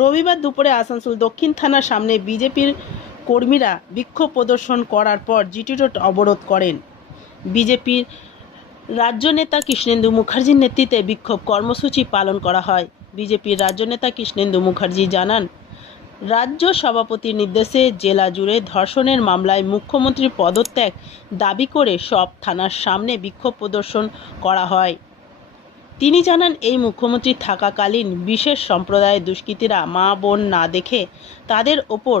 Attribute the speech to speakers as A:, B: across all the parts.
A: রবিবার দুপুরে আসানসোল দক্ষিণ থানার সামনে বিজেপির কর্মীরা বিক্ষোভ প্রদর্শন করার পর জিটি রোড অবরোধ করেন। বিজেপির রাজ্য নেতা কৃষ্ণেন্দু মুখার্জির নেতৃত্বে বিক্ষোভ কর্মসূচি পালন করা হয়। বিজেপির রাজ্য নেতা কৃষ্ণেন্দু মুখার্জি জানান, রাজ্য সভাপতির নির্দেশে জেলা জুড়ে ধর্ষণের মামলায় মুখ্যমন্ত্রীর পদত্যাগ দাবি করে সব থানার সামনে বিক্ষোভ প্রদর্শন করা হয়। তিনি জানান, এই মুখ্যমন্ত্রী থাকাকালীন বিশেষ সম্প্রদায়ের দুষ্কৃতীরা মা, বোন না দেখে তাদের ওপর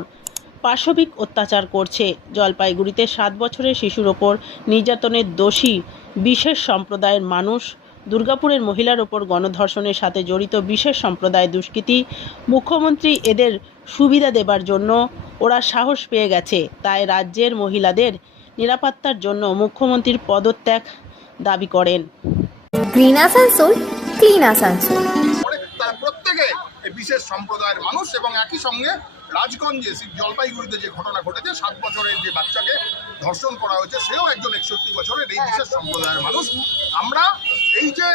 A: পাশবিক অত্যাচার করছে। জলপাইগুড়িতে সাত বছরের শিশুর ওপর নির্যাতনের দোষী বিশেষ সম্প্রদায়ের মানুষ, দুর্গাপুরের মহিলার ওপর গণধর্ষণের সাথে জড়িত বিশেষ সম্প্রদায় দুষ্কৃতী মুখ্যমন্ত্রী এদের সুবিধা দেবার জন্য ওরা সাহস পেয়ে গেছে। তাই রাজ্যের মহিলাদের নিরাপত্তার জন্য মুখ্যমন্ত্রীর পদত্যাগ দাবি করেন।
B: গ্রিন আসানসোল ক্লিন আসানসোল
C: প্রত্যেকে বিশেষ সম্প্রদায়ের মানুষ এবং একই সঙ্গে রাজগঞ্জে জলপাইগুড়িতে যে ঘটনা ঘটেছে, সাত বছরের যে বাচ্চাকে ধর্ষণ করা হয়েছে, সেও একজন একষট্টি বছরের এই বিশেষ সম্প্রদায়ের মানুষ। আমরা এই যে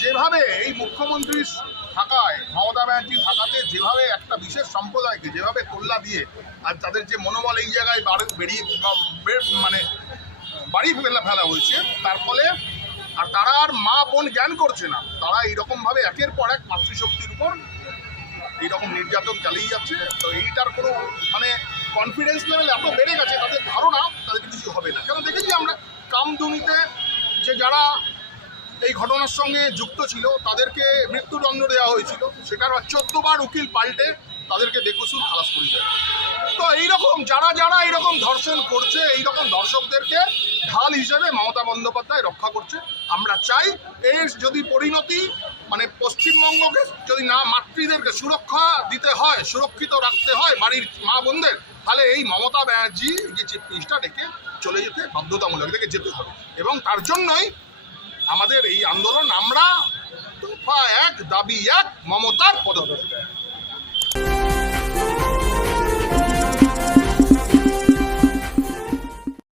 C: যেভাবে এই মুখ্যমন্ত্রীর থাকায়, মমতা ব্যানার্জি থাকাতে যেভাবে একটা বিশেষ সম্প্রদায়কে যেভাবে কল্লা দিয়ে আর তাদের যে মনোবল এই জায়গায় বেরিয়ে মানে বাড়ি ফেলা ফেলা হয়েছে, তার ফলে আর তারা আর মা বোন জ্ঞান করছে না। তারা এইরকম ভাবে একের পর এক মাতৃশক্তির উপর এইরকম নির্যাতন চালিয়ে যাচ্ছে। তো এইটার কোনো মানে কনফিডেন্স লেভেল এত বেড়ে গেছে, তাদের ধারণা তাদের কিছু হবে না। কেন দেখেছি আমরা কামদুনিতে যে যারা এই ঘটনার সঙ্গে যুক্ত ছিল, তাদেরকে মৃত্যুদণ্ড দেওয়া হয়েছিল। সেটার চোদ্দবার উকিল পাল্টে তাদেরকে বেকসুর খালাস করে দেয়। এইরকম যারা যারা এইরকম ধর্ষণ করছে, এইরকম দর্শকদেরকে ঢাল হিসেবে মমতা বন্দ্যোপাধ্যায় রক্ষা করছে। আমরা চাই এর যদি পরিণতি মানে পশ্চিমবঙ্গকে যদি না, মাতৃদেরকে সুরক্ষা দিতে হয়, সুরক্ষিত রাখতে হয় বাড়ির মা বোনদের, তাহলে এই মমতা ব্যানার্জি, যে চিফ মিনিস্টার ডেকে চলে যেতে বাধ্যতামূলক থেকে যেতে হবে। এবং তার জন্যই আমাদের এই আন্দোলন, আমরা এক, দাবি এক, মমতার পদক্ষেপ।